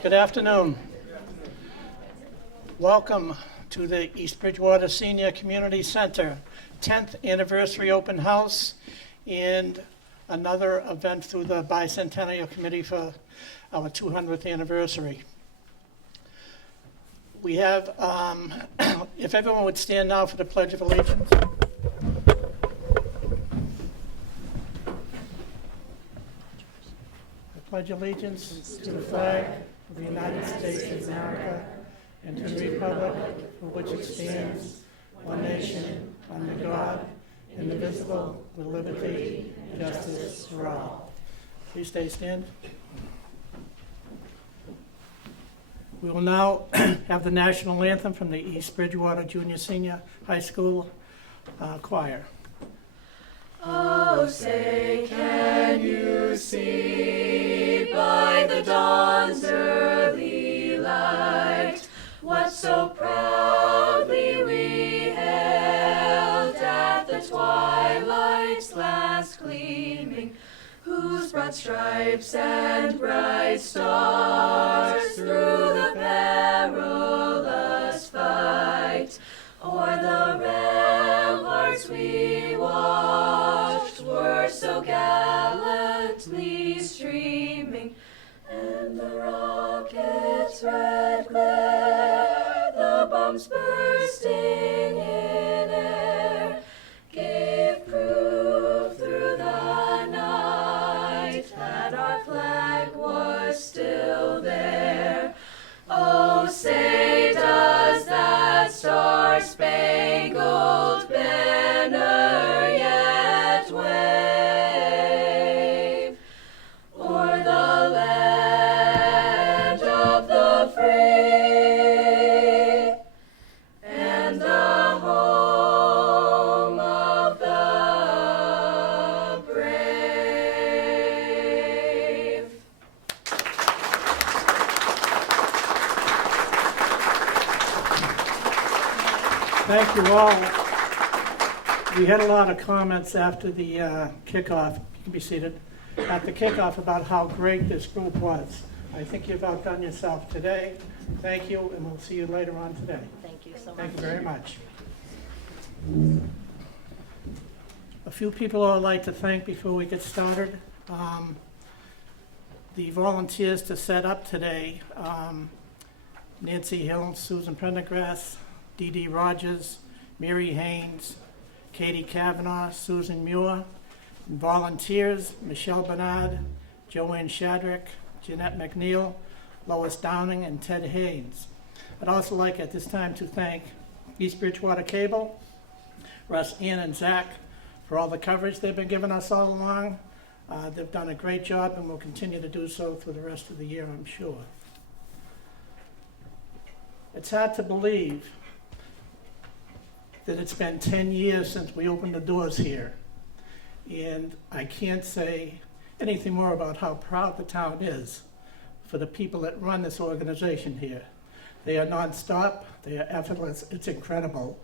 Good afternoon. Welcome to the East Bridgewater Senior Community Center 10th Anniversary Open House and another event through the Bicentennial Committee for our 200th anniversary. We have, if everyone would stand now for the Pledge of Allegiance. I pledge allegiance to the flag of the United States of America and to the republic for which it stands, one nation, under God, indivisible, with liberty and justice for all. Please stay stand. We will now have the national anthem from the East Bridgewater Junior Senior High School choir. Oh, say, can you see by the dawn's early light what so proudly we hailed at the twilight's last gleaming, whose broad stripes and bright stars through the perilous fight o'er the ramparts we watched were so gallantly streaming, and the rocket's red glare, the bombs bursting in air, gave proof through the night that our flag was still there. Oh, say does that star-spangled banner yet wave o'er the land of the free and the home of the brave? Thank you all. We had a lot of comments after the kickoff. You can be seated. At the kickoff about how great this group was. I think you've outdone yourself today. Thank you, and we'll see you later on today. Thank you so much. Thank you very much. A few people I'd like to thank before we get started. The volunteers to set up today, Nancy Hill, Susan Prendergrass, Dee Dee Rogers, Mary Haynes, Katie Kavanaugh, Susan Muir, and volunteers, Michelle Bernard, Joanne Shadrick, Jeanette McNeil, Lois Downing, and Ted Haynes. I'd also like at this time to thank East Bridgewater Cable, Russ, Ann, and Zach for all the coverage they've been giving us all along. They've done a great job and will continue to do so for the rest of the year, I'm sure. It's hard to believe that it's been 10 years since we opened the doors here. And I can't say anything more about how proud the town is for the people that run this organization here. They are nonstop, they are effortless, it's incredible.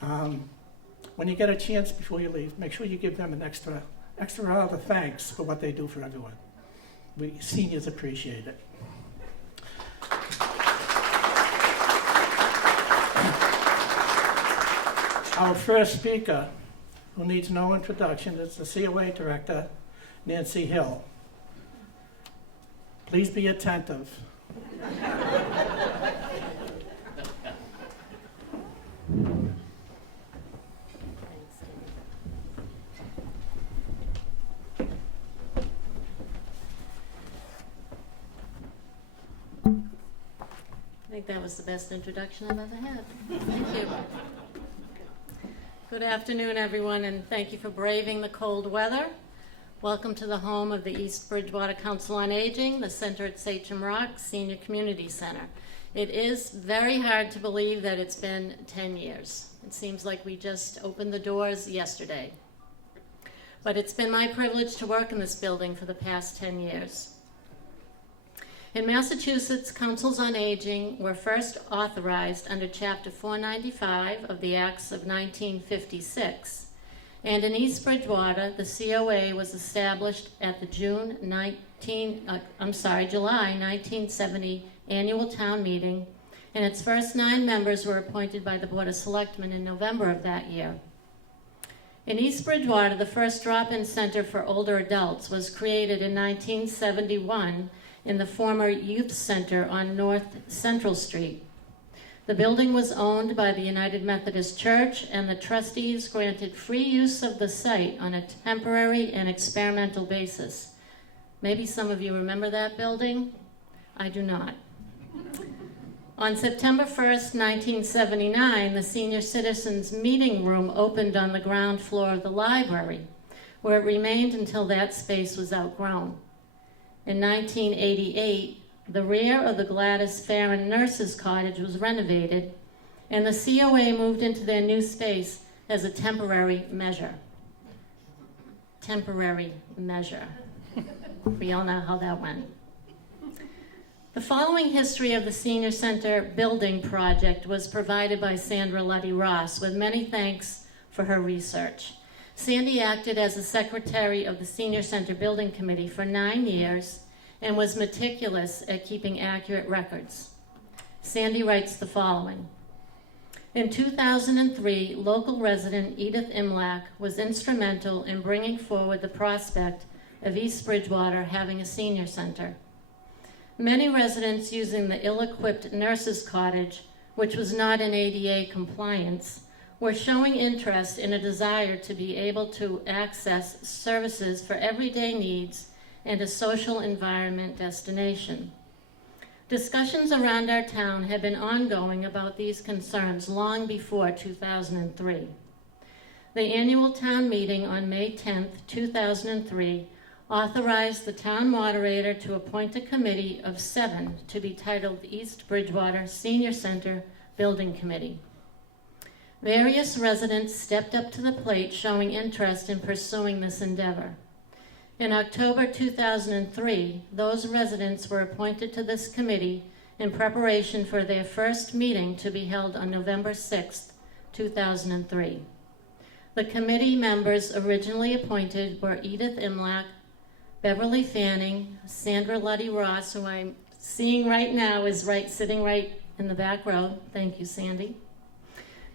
When you get a chance before you leave, make sure you give them an extra round of thanks for what they do for everyone. We seniors appreciate it. Our first speaker, who needs no introduction, is the COA Director, Nancy Hill. Please be attentive. I think that was the best introduction I've ever had. Thank you. Good afternoon, everyone, and thank you for braving the cold weather. Welcome to the home of the East Bridgewater Council on Aging, the Center at Sachem Rock Senior Community Center. It is very hard to believe that it's been 10 years. It seems like we just opened the doors yesterday. But it's been my privilege to work in this building for the past 10 years. In Massachusetts, councils on aging were first authorized under Chapter 495 of the Acts of 1956, and in East Bridgewater, the COA was established at the July 1970 annual town meeting, and its first 9 members were appointed by the Board of Selectmen in November of that year. In East Bridgewater, the first drop-in center for older adults was created in 1971 in the former Youth Center on North Central Street. The building was owned by the United Methodist Church, and the trustees granted free use of the site on a temporary and experimental basis. Maybe some of you remember that building? I do not. On September 1st, 1979, the Senior Citizens Meeting Room opened on the ground floor of the library, where it remained until that space was outgrown. In 1988, the rear of the Gladys Farron Nurses Cottage was renovated, and the COA moved into their new space as a temporary measure. Temporary measure. We all know how that went. The following history of the Senior Center building project was provided by Sandra Luddy-Ross, with many thanks for her research. Sandy acted as the secretary of the Senior Center Building Committee for 9 years and was meticulous at keeping accurate records. Sandy writes the following. In 2003, local resident Edith Imlach was instrumental in bringing forward the prospect of East Bridgewater having a senior center. Many residents using the ill-equipped nurses' cottage, which was not in ADA compliance, were showing interest in a desire to be able to access services for everyday needs and a social environment destination. Discussions around our town had been ongoing about these concerns long before 2003. The annual town meeting on May 10th, 2003, authorized the town moderator to appoint a committee of 7 to be titled East Bridgewater Senior Center Building Committee. Various residents stepped up to the plate showing interest in pursuing this endeavor. In October 2003, those residents were appointed to this committee in preparation for their first meeting to be held on November 6, 2003. The committee members originally appointed were Edith Imlach, Beverly Fanning, Sandra Luddy-Ross, who I'm seeing right now is sitting right in the back row. Thank you, Sandy.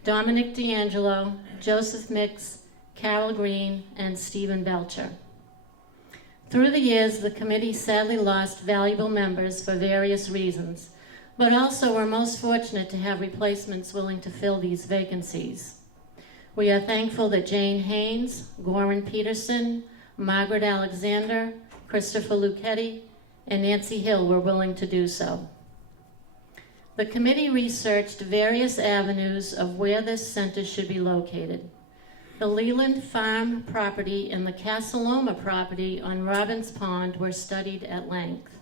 Dominic D'Angelo, Joseph Mix, Carol Green, and Stephen Belcher. Through the years, the committee sadly lost valuable members for various reasons, but also we're most fortunate to have replacements willing to fill these vacancies. We are thankful that Jane Haynes, Goran Peterson, Margaret Alexander, Christopher Lucchetti, and Nancy Hill were willing to do so. The committee researched various avenues of where this center should be located. The Leland Farm property and the Casaloma property on Robbins Pond were studied at length.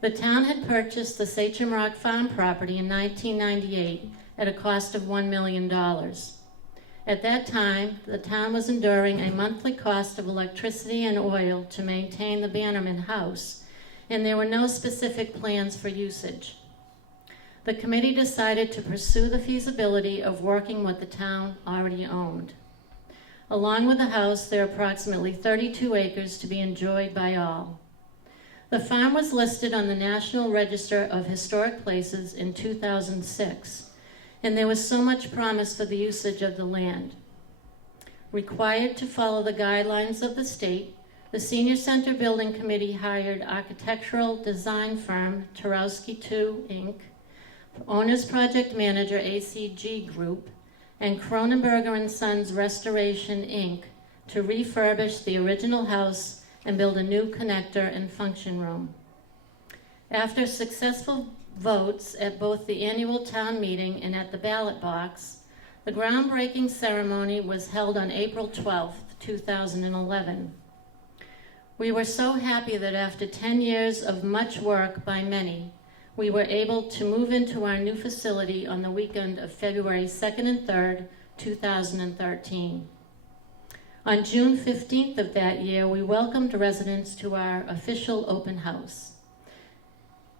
The town had purchased the Sachem Rock Farm property in 1998 at a cost of $1 million. At that time, the town was enduring a monthly cost of electricity and oil to maintain the Bannerman House, and there were no specific plans for usage. The committee decided to pursue the feasibility of working what the town already owned. Along with the house, there are approximately 32 acres to be enjoyed by all. The farm was listed on the National Register of Historic Places in 2006. And there was so much promise for the usage of the land. Required to follow the guidelines of the state, the Senior Center Building Committee hired architectural design firm Tarowski II, Inc., Owner's Project Manager ACG Group, and Cronenberger & Sons Restoration, Inc., to refurbish the original house and build a new connector and function room. After successful votes at both the annual town meeting and at the ballot box, the groundbreaking ceremony was held on April 12, 2011. We were so happy that after 10 years of much work by many, we were able to move into our new facility on the weekend of February 2nd and 3rd, 2013. On June 15th of that year, we welcomed residents to our official open house.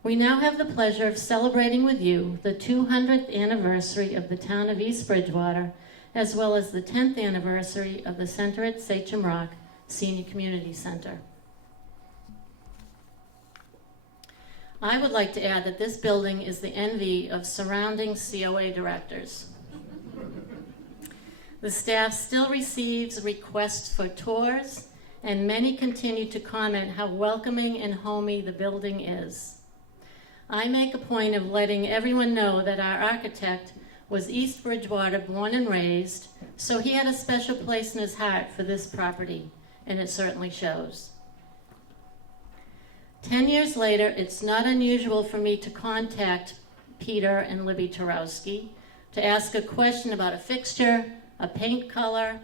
We now have the pleasure of celebrating with you the 200th anniversary of the town of East Bridgewater, as well as the 10th anniversary of the Center at Sachem Rock Senior Community Center. I would like to add that this building is the envy of surrounding COA directors. The staff still receives requests for tours, and many continue to comment how welcoming and homey the building is. I make a point of letting everyone know that our architect was East Bridgewater born and raised, so he had a special place in his heart for this property, and it certainly shows. 10 years later, it's not unusual for me to contact Peter and Libby Tarowski to ask a question about a fixture, a paint color,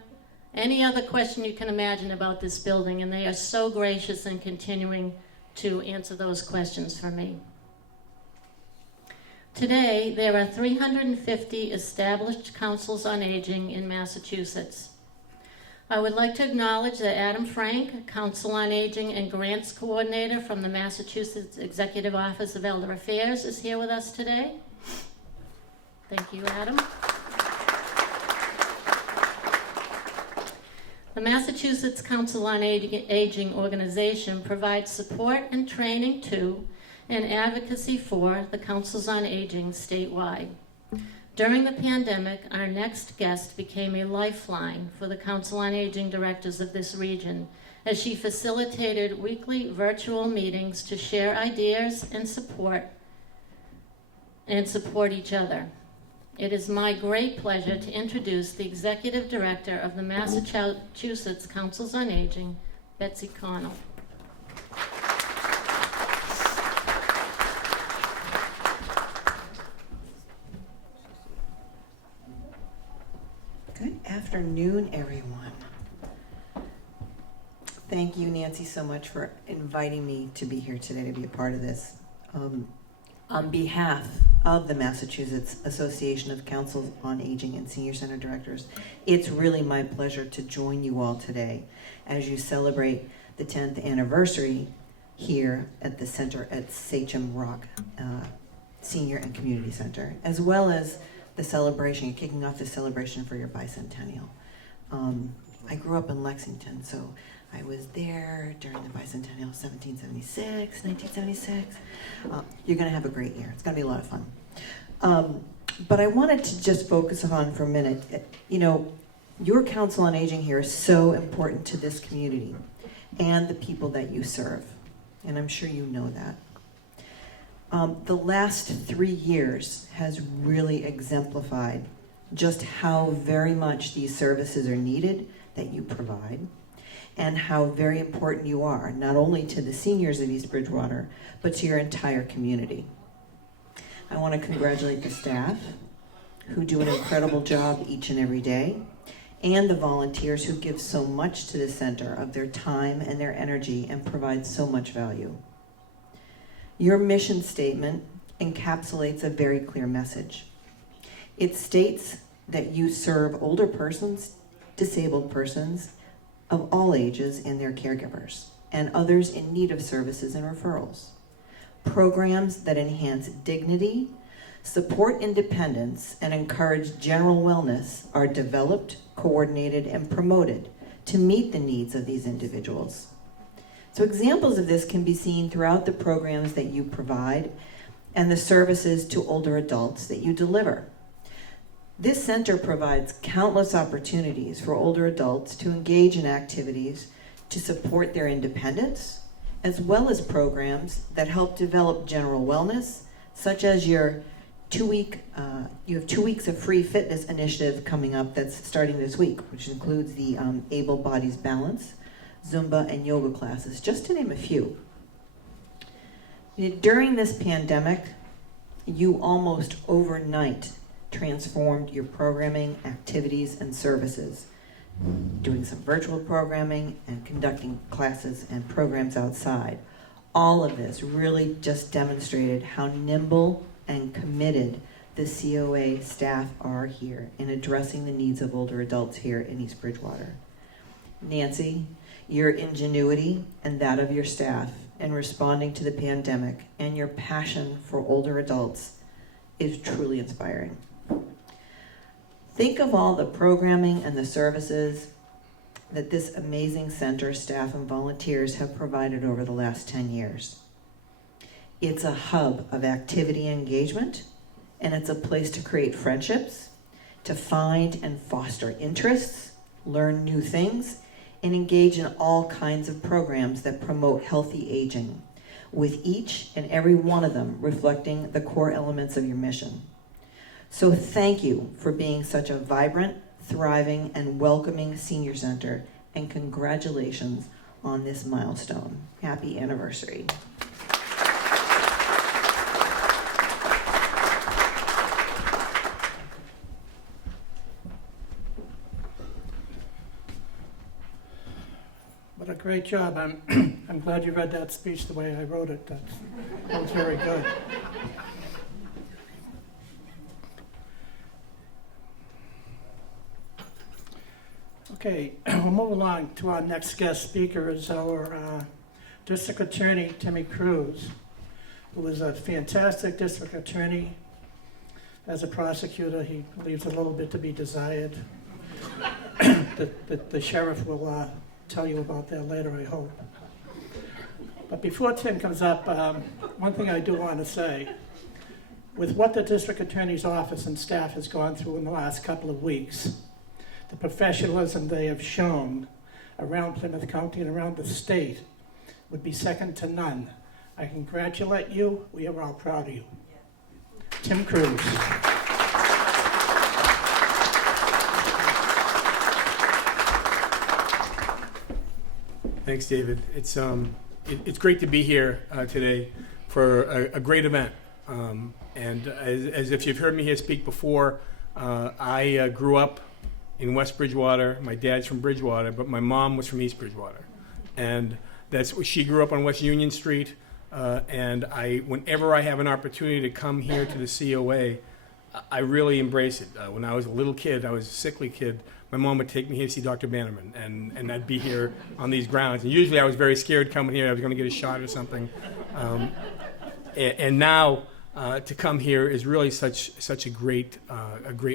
any other question you can imagine about this building, and they are so gracious in continuing to answer those questions for me. Today, there are 350 established councils on aging in Massachusetts. I would like to acknowledge that Adam Frank, Council on Aging and Grants Coordinator from the Massachusetts Executive Office of Elder Affairs, is here with us today. Thank you, Adam. The Massachusetts Council on Aging organization provides support and training to and advocacy for the councils on aging statewide. During the pandemic, our next guest became a lifeline for the Council on Aging directors of this region as she facilitated weekly virtual meetings to share ideas and support each other. It is my great pleasure to introduce the Executive Director of the Massachusetts Councils on Aging, Betsy Connell. Good afternoon, everyone. Thank you, Nancy, so much for inviting me to be here today to be a part of this. On behalf of the Massachusetts Association of Councils on Aging and Senior Center Directors, it's really my pleasure to join you all today as you celebrate the 10th anniversary here at the center at Sachem Rock Senior and Community Center, as well as the celebration, kicking off the celebration for your bicentennial. I grew up in Lexington, so I was there during the bicentennial, 1776, 1976. You're gonna have a great year. It's gonna be a lot of fun. But I wanted to just focus on for a minute, your Council on Aging here is so important to this community and the people that you serve. And I'm sure you know that. The last 3 years has really exemplified just how very much these services are needed that you provide, and how very important you are, not only to the seniors of East Bridgewater, but to your entire community. I want to congratulate the staff who do an incredible job each and every day, and the volunteers who give so much to the center of their time and their energy and provide so much value. Your mission statement encapsulates a very clear message. It states that you serve older persons, disabled persons of all ages and their caregivers, and others in need of services and referrals. Programs that enhance dignity, support independence, and encourage general wellness are developed, coordinated, and promoted to meet the needs of these individuals. So examples of this can be seen throughout the programs that you provide and the services to older adults that you deliver. This center provides countless opportunities for older adults to engage in activities to support their independence, as well as programs that help develop general wellness, such as your you have 2 weeks of free fitness initiative coming up that's starting this week, which includes the Able Bodies Balance, Zumba, and yoga classes, just to name a few. During this pandemic, you almost overnight transformed your programming, activities, and services, doing some virtual programming and conducting classes and programs outside. All of this really just demonstrated how nimble and committed the COA staff are here in addressing the needs of older adults here in East Bridgewater. Nancy, your ingenuity and that of your staff in responding to the pandemic and your passion for older adults is truly inspiring. Think of all the programming and the services that this amazing center staff and volunteers have provided over the last 10 years. It's a hub of activity and engagement, and it's a place to create friendships, to find and foster interests, learn new things, and engage in all kinds of programs that promote healthy aging, with each and every one of them reflecting the core elements of your mission. So thank you for being such a vibrant, thriving, and welcoming senior center, and congratulations on this milestone. Happy anniversary. What a great job. I'm glad you read that speech the way I wrote it. That was very good. Okay, we'll move along to our next guest speaker is our District Attorney, Timmy Cruz, who is a fantastic district attorney. As a prosecutor, he leaves a little bit to be desired. The sheriff will tell you about that later, I hope. But before Tim comes up, one thing I do want to say, with what the district attorney's office and staff has gone through in the last couple of weeks, the professionalism they have shown around Plymouth County and around the state would be second to none. I congratulate you. We are all proud of you. Tim Cruz. Thanks, David. It's great to be here today for a great event. And as if you've heard me here speak before, I grew up in West Bridgewater. My dad's from Bridgewater, but my mom was from East Bridgewater. And she grew up on West Union Street. And whenever I have an opportunity to come here to the COA, I really embrace it. When I was a little kid, I was a sickly kid, my mom would take me here to see Dr. Bannerman, and I'd be here on these grounds. And usually I was very scared coming here. I was going to get a shot or something. And now to come here is really such a great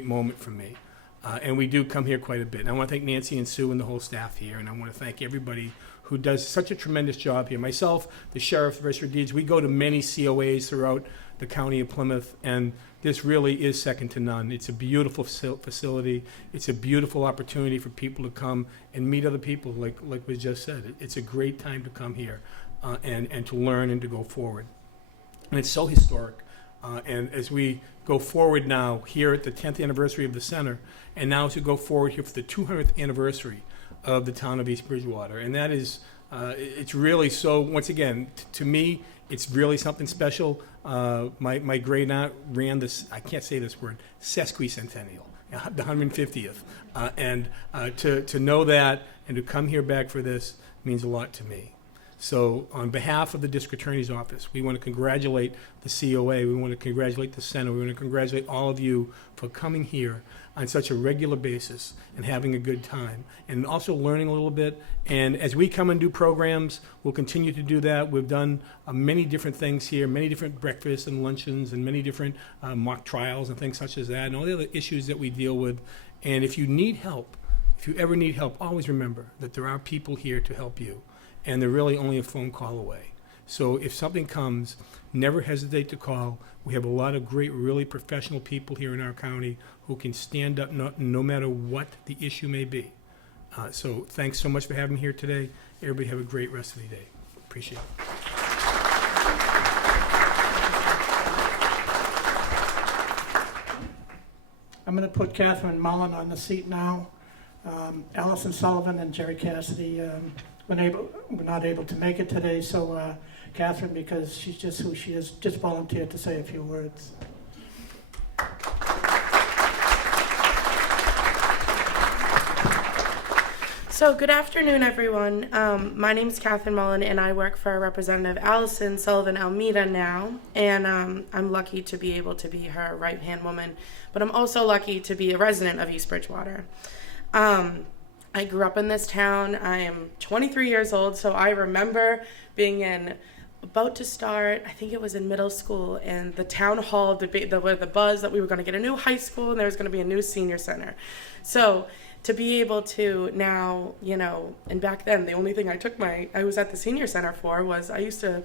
moment for me. And we do come here quite a bit. And I want to thank Nancy and Sue and the whole staff here, and I want to thank everybody who does such a tremendous job here. Myself, the Sheriff, the Register of Deeds, we go to many COAs throughout the county of Plymouth, and this really is second to none. It's a beautiful facility. It's a beautiful opportunity for people to come and meet other people, like was just said. It's a great time to come here and to learn and to go forward. And it's so historic. And as we go forward now here at the 10th anniversary of the center, and now as we go forward here for the 200th anniversary of the town of East Bridgewater. And that is, it's really so, once again, to me, it's really something special. My great aunt ran this, I can't say this word, sesquicentennial, the 150th. And to know that and to come here back for this means a lot to me. So on behalf of the District Attorney's Office, we want to congratulate the COA, we want to congratulate the Center, we want to congratulate all of you for coming here on such a regular basis and having a good time and also learning a little bit. And as we come and do programs, we'll continue to do that. We've done many different things here, many different breakfasts and luncheons and many different mock trials and things such as that and all the other issues that we deal with. And if you need help, if you ever need help, always remember that there are people here to help you. And they're really only a phone call away. So if something comes, never hesitate to call. We have a lot of great, really professional people here in our county who can stand up no matter what the issue may be. So thanks so much for having me here today. Everybody have a great rest of the day. Appreciate it. I'm going to put Catherine Mullen on the seat now. Allison Sullivan and Jerry Cassidy were not able to make it today, so Catherine, because she's just who she is, just volunteered to say a few words. So good afternoon, everyone. My name is Catherine Mullen, and I work for Representative Allison Sullivan Almeida now, and I'm lucky to be able to be her right-hand woman, but I'm also lucky to be a resident of East Bridgewater. I grew up in this town. I am 23 years old, so I remember being about to start, I think it was in middle school, and the town hall debate, the buzz that we were going to get a new high school and there was going to be a new senior center. So to be able to now, and back then, the only thing I was at the senior center for was I used to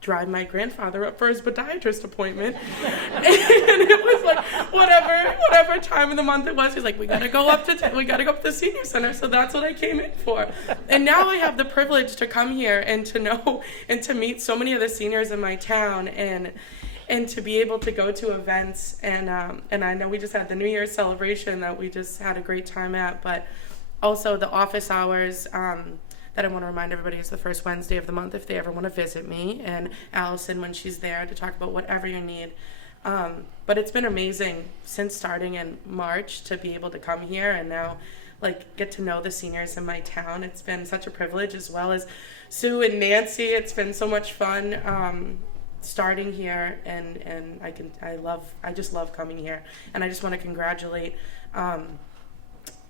drive my grandfather up for his podiatrist appointment. And it was like, whatever time of the month it was, he's like, we gotta go up to the senior center. So that's what I came in for. And now I have the privilege to come here and to know and to meet so many of the seniors in my town, and to be able to go to events. And I know we just had the New Year's celebration that we just had a great time at, but also the office hours, that I want to remind everybody is the first Wednesday of the month if they ever want to visit me, and Allison when she's there to talk about whatever you need. But it's been amazing since starting in March to be able to come here and now get to know the seniors in my town. It's been such a privilege, as well as Sue and Nancy. It's been so much fun starting here, and I just love coming here. And I just want to congratulate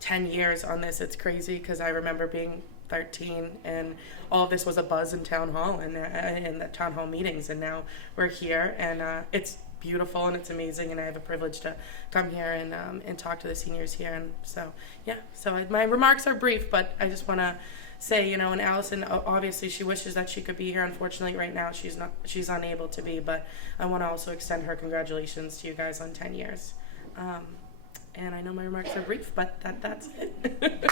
10 years on this. It's crazy because I remember being 13 and all of this was a buzz in town hall and in the town hall meetings, and now we're here, and it's beautiful and it's amazing, and I have a privilege to come here and talk to the seniors here. And so my remarks are brief, but I just want to say, and Allison, obviously she wishes that she could be here. Unfortunately right now she's unable to be, but I want to also extend her congratulations to you guys on 10 years. And I know my remarks are brief, but that's it.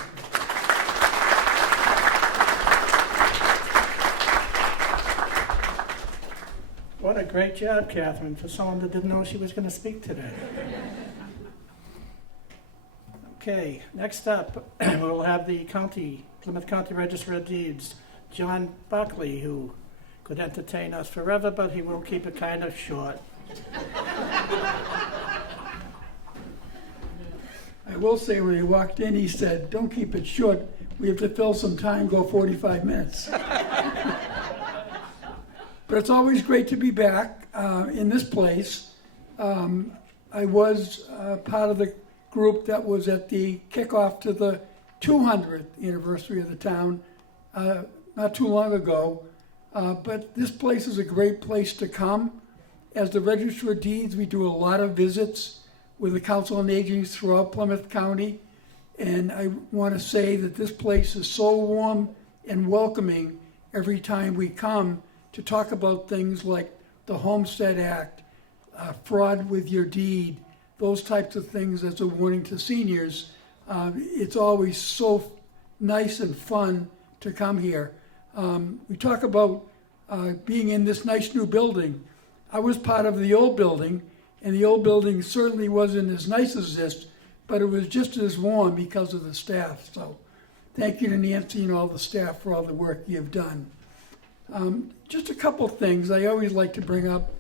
What a great job, Catherine, for someone that didn't know she was going to speak today. Okay, next up, we'll have the Plymouth County Register of Deeds, John Buckley, who could entertain us forever, but he will keep it kind of short. I will say when he walked in, he said, "Don't keep it short. We have to fill some time, go 45 minutes." But it's always great to be back in this place. I was part of the group that was at the kickoff to the 200th anniversary of the town not too long ago. But this place is a great place to come. As the Register of Deeds, we do a lot of visits with the Council on Aging throughout Plymouth County. And I want to say that this place is so warm and welcoming every time we come to talk about things like the Homestead Act, fraud with your deed, those types of things as a warning to seniors. It's always so nice and fun to come here. We talk about being in this nice new building. I was part of the old building, and the old building certainly wasn't as nice as this, but it was just as warm because of the staff. So thank you to Nancy and all the staff for all the work you've done. Just a couple things. I always like to bring up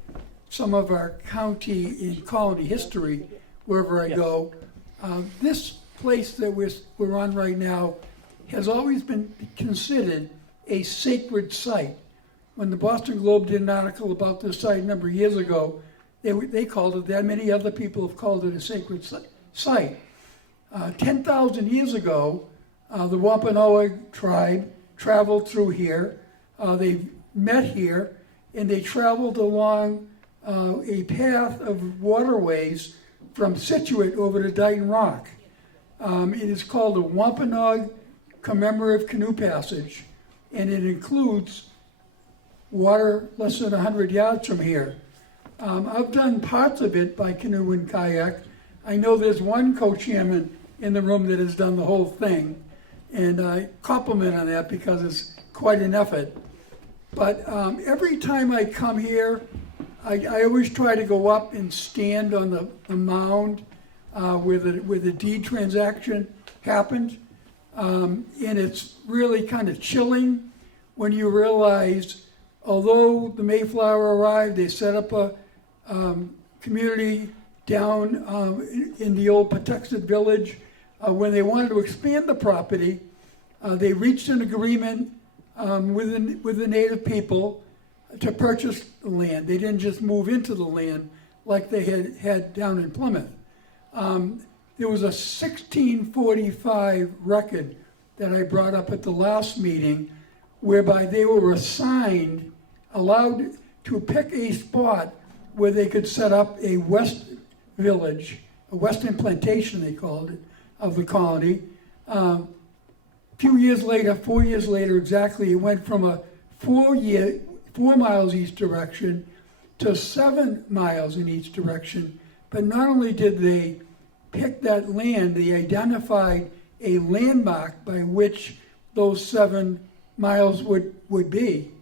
some of our county and colony history wherever I go. This place that we're on right now has always been considered a sacred site. When the Boston Globe did an article about this site a number of years ago, they called it that. Many other people have called it a sacred site. 10,000 years ago, the Wampanoag tribe traveled through here. They met here, and they traveled along a path of waterways from Situate over to Dighton Rock. It is called the Wampanoag Commemorative Canoe Passage, and it includes water less than 100 yards from here. I've done parts of it by canoe and kayak. I know there's one co-chairman in the room that has done the whole thing, and I compliment on that because it's quite an effort. But every time I come here, I always try to go up and stand on the mound where the deed transaction happened. And it's really kind of chilling when you realize, although the Mayflower arrived, they set up a community down in the old Patuxent Village. When they wanted to expand the property, they reached an agreement with the native people to purchase the land. They didn't just move into the land like they had down in Plymouth. There was a 1645 record that I brought up at the last meeting, whereby they were allowed to pick a spot where they could set up a west village, a western plantation they called it, of the colony. Few years later, 4 years later exactly, it went from a 4 miles each direction to 7 miles in each direction. But not only did they pick that land, they identified a landmark by which those 7 miles would be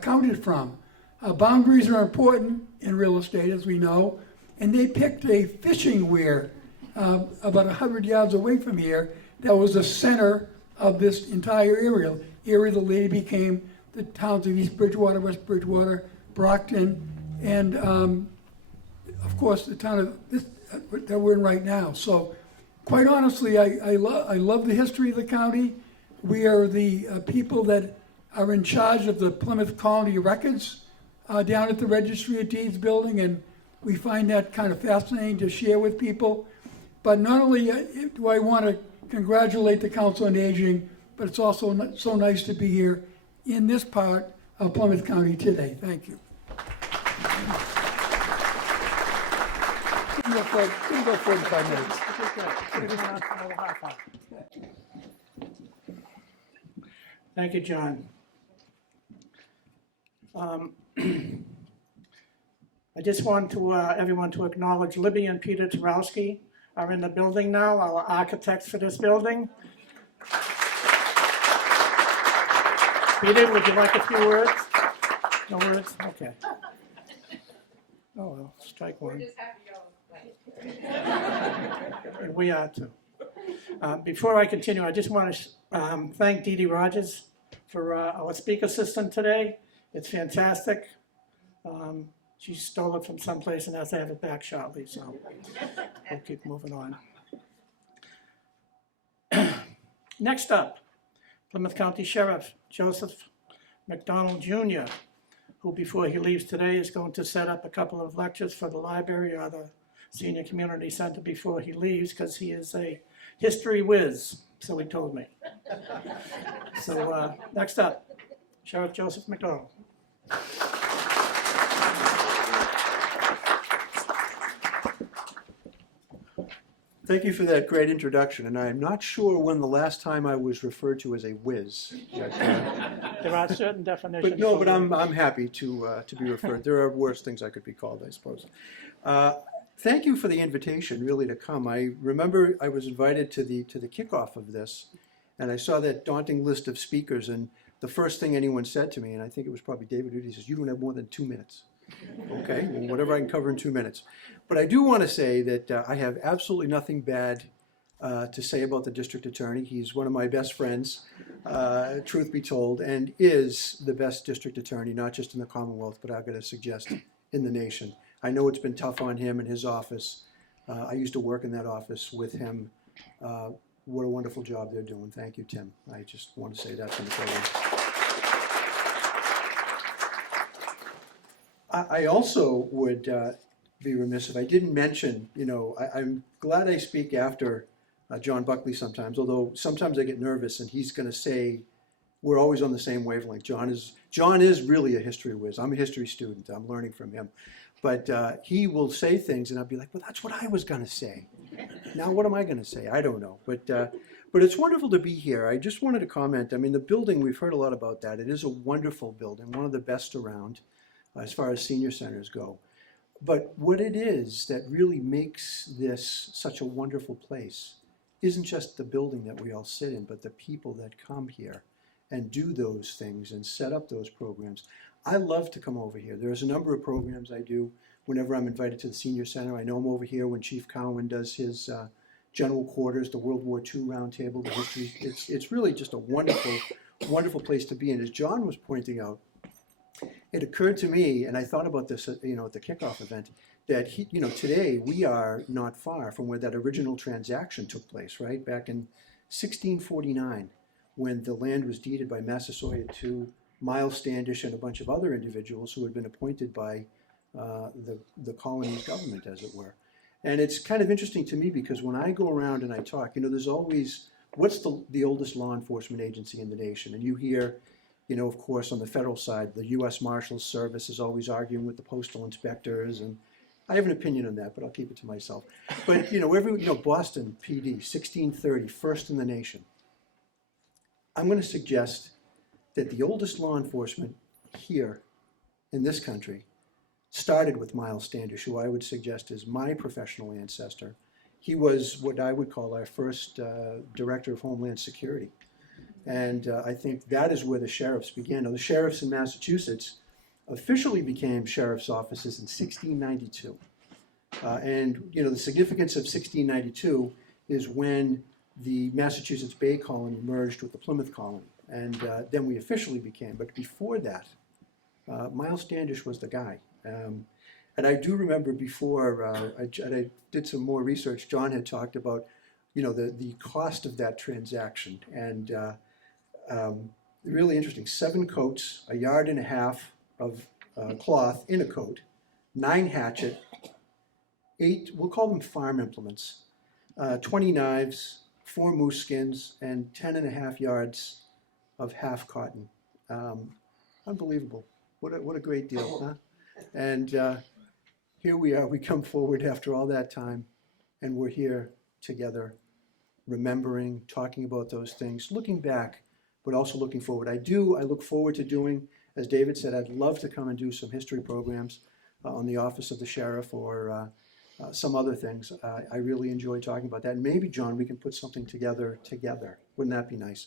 counted from. Boundaries are important in real estate, as we know, and they picked a fishing weir about 100 yards away from here that was the center of this entire area that later became the towns of East Bridgewater, West Bridgewater, Brockton, and of course the town of this, that we're in right now. So quite honestly, I love the history of the county. We are the people that are in charge of the Plymouth Colony records down at the Registry of Deeds building, and we find that kind of fascinating to share with people. But not only do I want to congratulate the Council on Aging, but it's also so nice to be here in this part of Plymouth County today. Thank you. Go for 45 minutes. Thank you, John. I just want to everyone to acknowledge Libby and Peter Tarowski are in the building now, our architects for this building. Peter, would you like a few words? No words? Okay. Oh, well, strike one. And we are too. Before I continue, I just want to thank Dee Dee Rogers for our speaker system today. It's fantastic. She stole it from someplace and has to have it back shortly, so we'll keep moving on. Next up, Plymouth County Sheriff Joseph McDonald Jr., who before he leaves today is going to set up a couple of lectures for the library or the Senior Community Center before he leaves, because he is a history whiz, so he told me. So next up, Sheriff Joseph McDonald. Thank you for that great introduction, and I'm not sure when the last time I was referred to as a whiz. There are certain definitions. But no, for but I'm happy to be referred. There are worse things I could be called, I suppose. Thank you for the invitation, really, to come. I remember I was invited to the kickoff of this, and I saw that daunting list of speakers, and the first thing anyone said to me, and I think it was probably David Udy, says, "You don't have more than 2 minutes." Okay, well, whatever I can cover in 2 minutes. But I do want to say that I have absolutely nothing bad to say about the district attorney. He's one of my best friends, truth be told, and is the best district attorney, not just in the Commonwealth, but I'm going to suggest in the nation. I know it's been tough on him and his office. I used to work in that office with him. What a wonderful job they're doing. Thank you, Tim. I just want to say that from the podium. I also would be remiss if I didn't mention, I'm glad I speak after John Buckley sometimes, although sometimes I get nervous and he's going to say, we're always on the same wavelength. John is really a history whiz. I'm a history student. I'm learning from him. But he will say things and I'll be like, well, that's what I was going to say. Now what am I going to say? I don't know. But it's wonderful to be here. I just wanted to comment. I mean, the building, we've heard a lot about that. It is a wonderful building, one of the best around as far as senior centers go. But what it is that really makes this such a wonderful place isn't just the building that we all sit in, but the people that come here and do those things and set up those programs. I love to come over here. There's a number of programs I do whenever I'm invited to the senior center. I know I'm over here when Chief Cowan does his general quarters, the World War II roundtable, the history. It's really just a wonderful, wonderful place to be. And as John was pointing out, it occurred to me, and I thought about this, at the kickoff event, that today we are not far from where that original transaction took place, right? Back in 1649, when the land was deeded by Massasoit to Miles Standish and a bunch of other individuals who had been appointed by the colony's government, as it were. And it's kind of interesting to me because when I go around and I talk, there's always, what's the oldest law enforcement agency in the nation? And you hear, of course, on the federal side, the U.S. Marshals Service is always arguing with the postal inspectors, and I have an opinion on that, but I'll keep it to myself. But, Boston PD, 1630, first in the nation. I'm going to suggest that the oldest law enforcement here in this country started with Miles Standish, who I would suggest is my professional ancestor. He was what I would call our first Director of Homeland Security. And I think that is where the sheriffs began. Now, the sheriffs in Massachusetts officially became sheriff's offices in 1692. And the significance of 1692 is when the Massachusetts Bay Colony merged with the Plymouth Colony. And then we officially became. But before that, Miles Standish was the guy. And I do remember before I did some more research, John had talked about, the cost of that transaction. And really interesting, 7 coats, 1.5 yards of cloth in a coat, 9 hatchet, 8, we'll call them farm implements, 20 knives, 4 moose skins, and 10.5 yards of half cotton. Unbelievable. What a great deal, huh? And here we are, we come forward after all that time, and we're here together, remembering, talking about those things, looking back, but also looking forward. I look forward to doing, as David said, I'd love to come and do some history programs on the Office of the Sheriff or some other things. I really enjoy talking about that. And maybe, John, we can put something together. Wouldn't that be nice?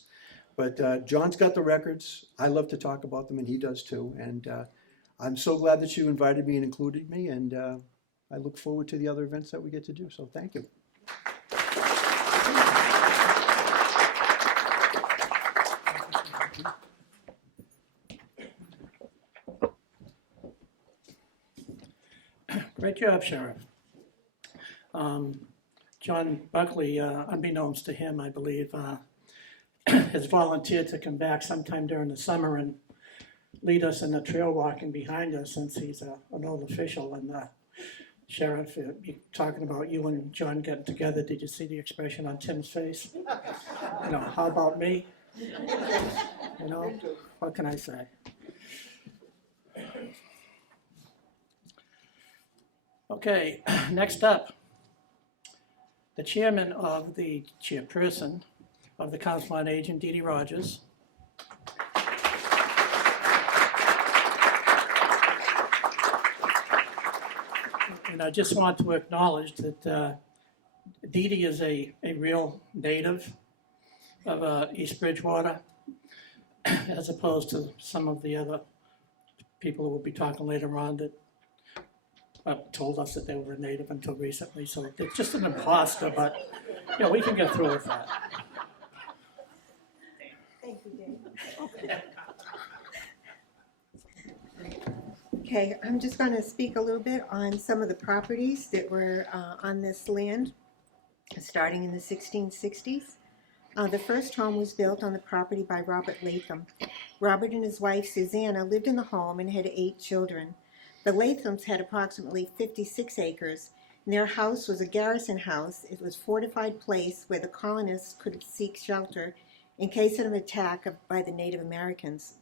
But John's got the records. I love to talk about them, and he does too. And I'm so glad that you invited me and included me, and I look forward to the other events that we get to do. So thank you. Great job, Sheriff. John Buckley, unbeknownst to him, I believe, has volunteered to come back sometime during the summer and lead us in the trail walking behind us, since he's an old official. And Sheriff, talking about you and John getting together, did you see the expression on Tim's face? How about me? What can I say? Okay, next up, the chairperson of the Council on Aging, Dee Dee Rogers. And I just want to acknowledge that Dee Dee is a real native of East Bridgewater, as opposed to some of the other people who will be talking later on that told us that they were a native until recently. So it's just an imposter, but we can get through with that. Thank you, Dave. Okay, I'm just going to speak a little bit on some of the properties that were on this land, starting in the 1660s. The first home was built on the property by Robert Latham. Robert and his wife, Susanna, lived in the home and had 8 children. The Lathams had approximately 56 acres, and their house was a garrison house. It was a fortified place where the colonists could seek shelter in case of an attack by the Native Americans.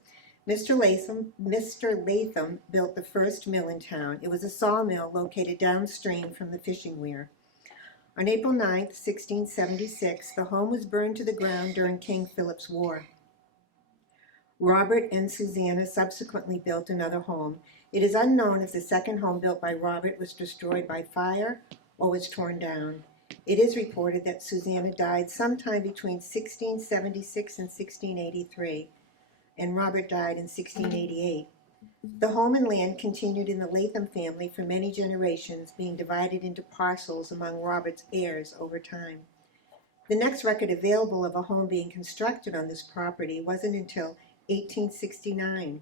Mr. Latham built the first mill in town. It was a sawmill located downstream from the fishing weir. On April 9th, 1676, the home was burned to the ground during King Philip's War. Robert and Susanna subsequently built another home. It is unknown if the second home built by Robert was destroyed by fire or was torn down. It is reported that Susanna died sometime between 1676 and 1683, and Robert died in 1688. The home and land continued in the Latham family for many generations, being divided into parcels among Robert's heirs over time. The next record available of a home being constructed on this property wasn't until 1869,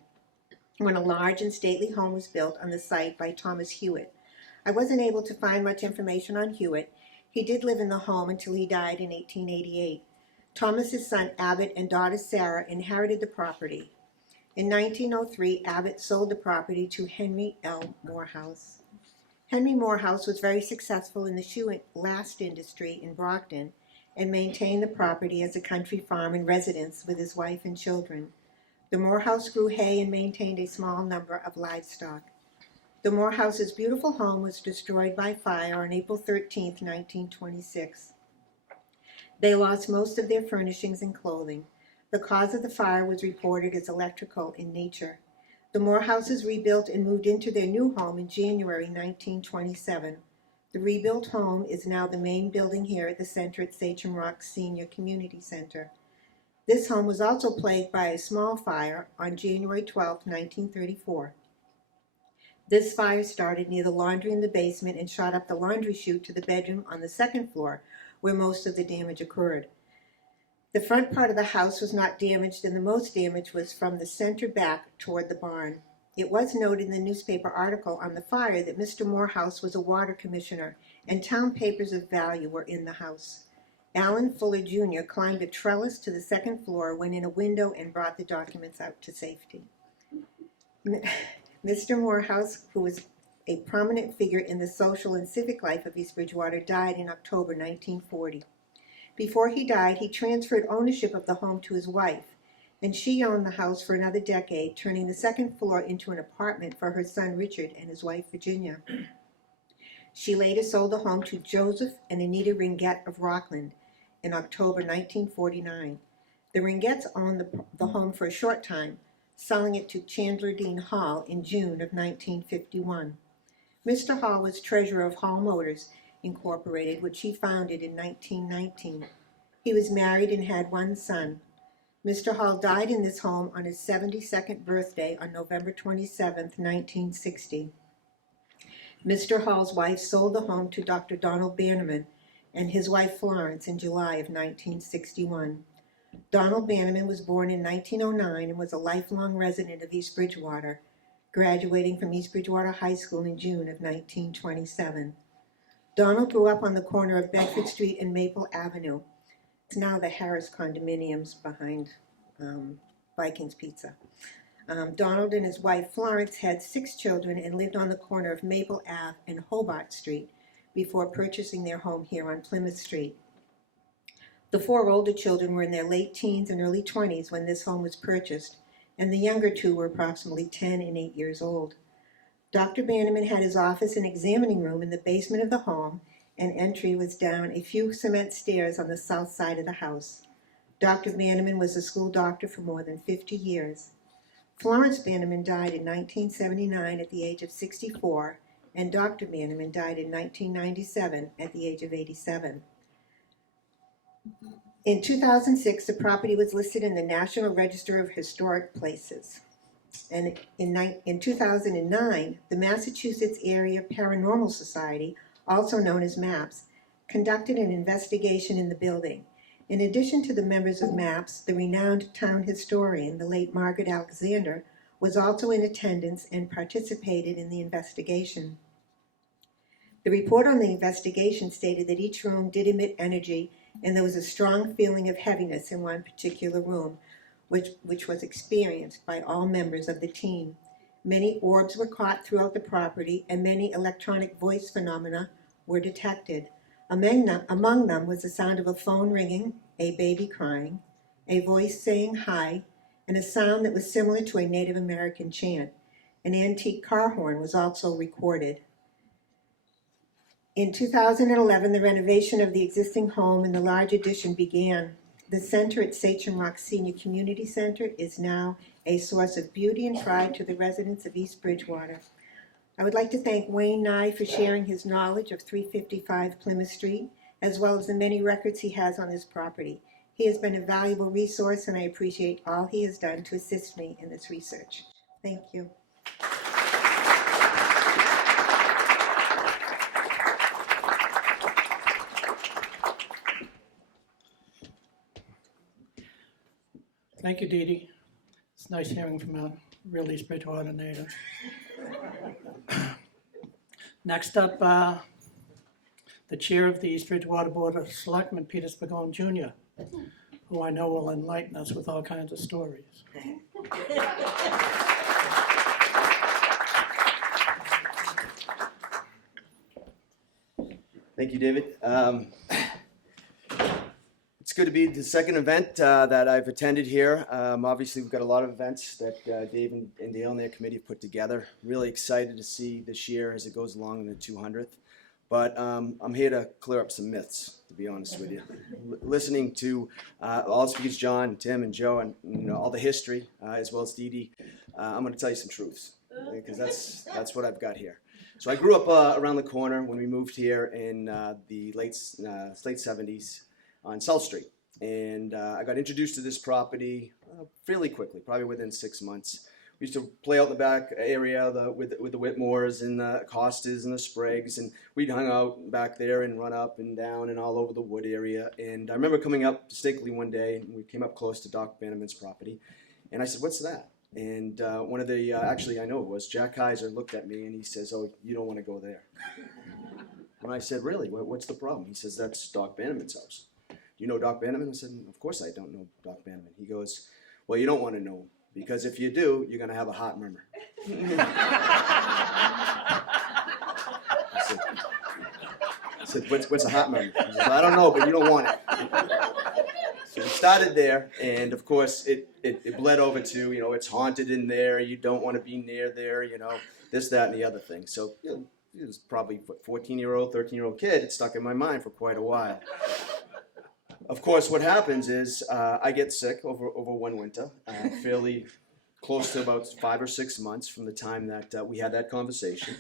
when a large and stately home was built on the site by Thomas Hewitt. I wasn't able to find much information on Hewitt. He did live in the home until he died in 1888. Thomas's son Abbott and daughter Sarah inherited the property. In 1903, Abbott sold the property to Henry L. Morehouse. Henry Morehouse was very successful in the shoe and last industry in Brockton and maintained the property as a country farm and residence with his wife and children. The Morehouse grew hay and maintained a small number of livestock. The Morehouse's beautiful home was destroyed by fire on April 13, 1926. They lost most of their furnishings and clothing. The cause of the fire was reported as electrical in nature. The Morehouses rebuilt and moved into their new home in January 1927. The rebuilt home is now the main building here at the center at Sachem Rock Senior Community Center. This home was also plagued by a small fire on January 12, 1934. This fire started near the laundry in the basement and shot up the laundry chute to the bedroom on the second floor, where most of the damage occurred. The front part of the house was not damaged, and the most damage was from the center back toward the barn. It was noted in the newspaper article on the fire that Mr. Morehouse was a water commissioner, and town papers of value were in the house. Allen Fuller Jr. climbed a trellis to the second floor, went in a window, and brought the documents out to safety. Mr. Morehouse, who was a prominent figure in the social and civic life of East Bridgewater, died in October 1940. Before he died, he transferred ownership of the home to his wife, and she owned the house for another decade, turning the second floor into an apartment for her son Richard and his wife Virginia. She later sold the home to Joseph and Anita Ringett of Rockland in October 1949. The Ringetts owned the home for a short time, selling it to Chandler Dean Hall in June of 1951. Mr. Hall was treasurer of Hall Motors Incorporated, which he founded in 1919. He was married and had one son. Mr. Hall died in this home on his 72nd birthday on November 27, 1960. Mr. Hall's wife sold the home to Dr. Donald Bannerman and his wife Florence in July of 1961. Donald Bannerman was born in 1909 and was a lifelong resident of East Bridgewater, graduating from East Bridgewater High School in June of 1927. Donald grew up on the corner of Bedford Street and Maple Avenue. It's now the Harris condominiums behind Vikings Pizza. Donald and his wife Florence had 6 children and lived on the corner of Maple Ave and Hobart Street before purchasing their home here on Plymouth Street. The 4 older children were in their late teens and early 20s when this home was purchased, and the younger 2 were approximately 10 and 8 years old. Dr. Bannerman had his office and examining room in the basement of the home, and entry was down a few cement stairs on the south side of the house. Dr. Bannerman was a school doctor for more than 50 years. Florence Bannerman died in 1979 at the age of 64, and Dr. Bannerman died in 1997 at the age of 87. In 2006, the property was listed in the National Register of Historic Places. And in 2009, the Massachusetts Area Paranormal Society, also known as MAPS, conducted an investigation in the building. In addition to the members of MAPS, the renowned town historian, the late Margaret Alexander, was also in attendance and participated in the investigation. The report on the investigation stated that each room did emit energy, and there was a strong feeling of heaviness in one particular room, which was experienced by all members of the team. Many orbs were caught throughout the property, and many electronic voice phenomena were detected. Among them was the sound of a phone ringing, a baby crying, a voice saying hi, and a sound that was similar to a Native American chant. An antique car horn was also recorded. In 2011, the renovation of the existing home and the large addition began. The center at Sachem Rock Senior Community Center is now a source of beauty and pride to the residents of East Bridgewater. I would like to thank Wayne Nye for sharing his knowledge of 355 Plymouth Street, as well as the many records he has on this property. He has been a valuable resource, and I appreciate all he has done to assist me in this research. Thank you. Thank you, Dee Dee. It's nice hearing from a real East Bridgewater native. Next up, the chair of the East Bridgewater Board of Selectmen, Peter Spagone Jr., who I know will enlighten us with all kinds of stories. Thank you, David. It's good to be at the second event that I've attended here. Obviously, we've got a lot of events that Dave and Dale and their committee have put together. Really excited to see this year as it goes along in the 200th. But I'm here to clear up some myths, to be honest with you. Listening to all speakers, John, Tim, and Joe, and all the history, as well as Dee Dee, I'm going to tell you some truths, because that's what I've got here. So I grew up around the corner when we moved here in the late 70s on South Street. And I got introduced to this property fairly quickly, probably within 6 months. We used to play out in the back area with the Whitmores and the Costas and the Spriggs, and we'd hung out back there and run up and down and all over the wood area. And I remember coming up distinctly one day, and we came up close to Doc Bannerman's property, and I said, "What's that?" And one of the, actually I know it was, Jack Kaiser looked at me and he says, "Oh, you don't want to go there." And I said, "Really? What's the problem?" He says, "That's Doc Bannerman's house." "Do you know Doc Bannerman?" I said, "Of course I don't know Doc Bannerman." He goes, "Well, you don't want to know him, because if you do, you're going to have a heart murmur." I said, what's a heart murmur? He said, "Well, I don't know, but you don't want it." So we started there, and of course it bled over to, it's haunted in there, you don't want to be near there, this, that, and the other thing. So it was probably 14-year-old, 13-year-old kid. It stuck in my mind for quite a while. Of course, what happens is I get sick over one winter, fairly close to about 5 or 6 months from the time that we had that conversation.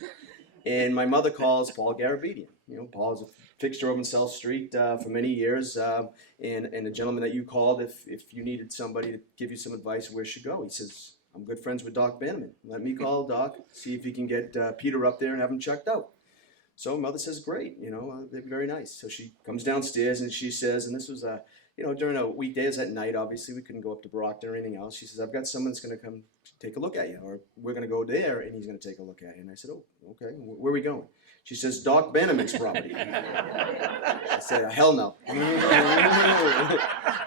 And my mother calls Paul Garabedian. Paul is a fixture over in South Street for many years, and a gentleman that you called if you needed somebody to give you some advice where you should go. He says, "I'm good friends with Doc Bannerman. Let me call Doc, see if he can get Peter up there and have him checked out." So mother says, "Great, they're very nice." So she comes downstairs and she says, and this was during a weekdays at night, obviously we couldn't go up to Brockton or anything else. She says, "I've got someone that's going to come take a look at you, or we're going to go there and he's going to take a look at you." And I said, "Oh, okay, where are we going?" She says, "Doc Bannerman's property." I said, "Hell no."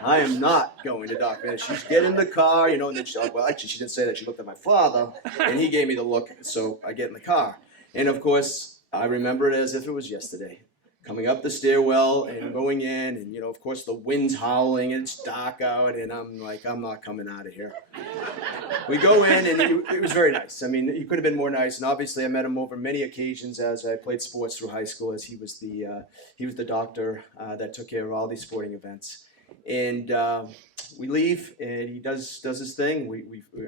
I am not going to Doc Bannerman. She's get in the car, and then well, actually she didn't say that. She looked at my father and he gave me the look. So I get in the car. And of course, I remember it as if it was yesterday. Coming up the stairwell and going in, and of course the wind's howling and it's dark out, and I'm like, I'm not coming out of here. We go in, and it was very nice. I mean, he could have been more nice, and obviously I met him over many occasions as I played sports through high school, as he was the doctor that took care of all these sporting events. And we leave, and he does his thing.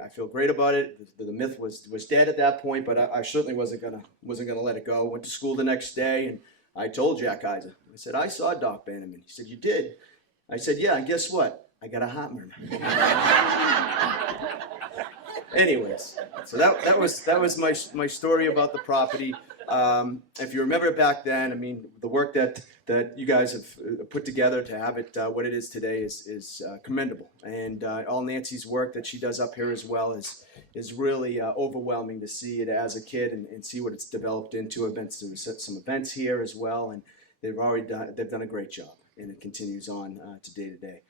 I feel great about it. The myth was dead at that point, but I certainly wasn't gonna let it go. Went to school the next day, and I told Jack Kaiser. I said, "I saw Doc Bannerman." He said, "You did?" I said, "Yeah, and guess what? I got a heart murmur." Anyways, so that was my story about the property. If you remember back then, I mean, the work that you guys have put together to have it what it is today is commendable. And all Nancy's work that she does up here as well is really overwhelming to see it as a kid and see what it's developed into. I've been to some events here as well, and they've done a great job, and it continues on to day to day.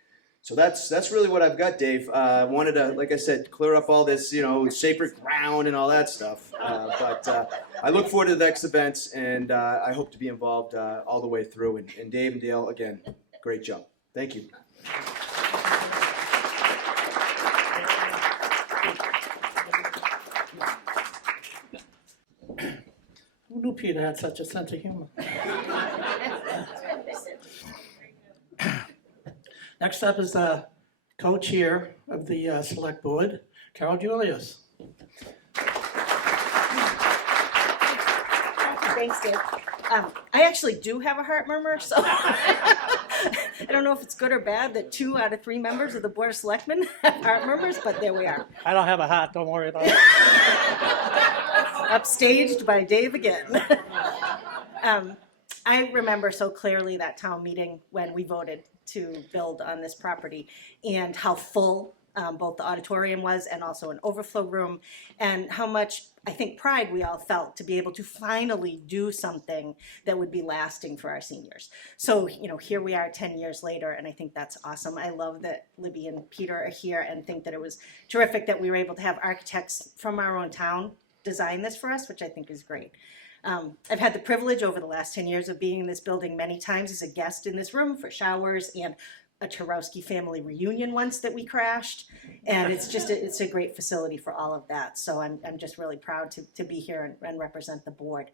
So that's really what I've got, Dave. I wanted to, like I said, clear up all this, sacred ground and all that stuff. But I look forward to the next events, and I hope to be involved all the way through. And Dave and Dale, again, great job. Thank you. Who knew Peter had such a sense of humor? Next up is the co-chair of the select board, Carol Julius. Thanks, Dave. I actually do have a heart murmur, so I don't know if it's good or bad that 2 out of 3 members of the Board of Selectmen have heart murmurs, but there we are. I don't have a heart, don't worry about it. Upstaged by Dave again. I remember so clearly that town meeting when we voted to build on this property and how full both the auditorium was and also an overflow room, and how much I think pride we all felt to be able to finally do something that would be lasting for our seniors. So, here we are 10 years later, and I think that's awesome. I love that Libby and Peter are here, and think that it was terrific that we were able to have architects from our own town design this for us, which I think is great. I've had the privilege over the last 10 years of being in this building many times as a guest in this room for showers, and a Tarowski family reunion once that we crashed, and it's a great facility for all of that. So I'm just really proud to be here and represent the board.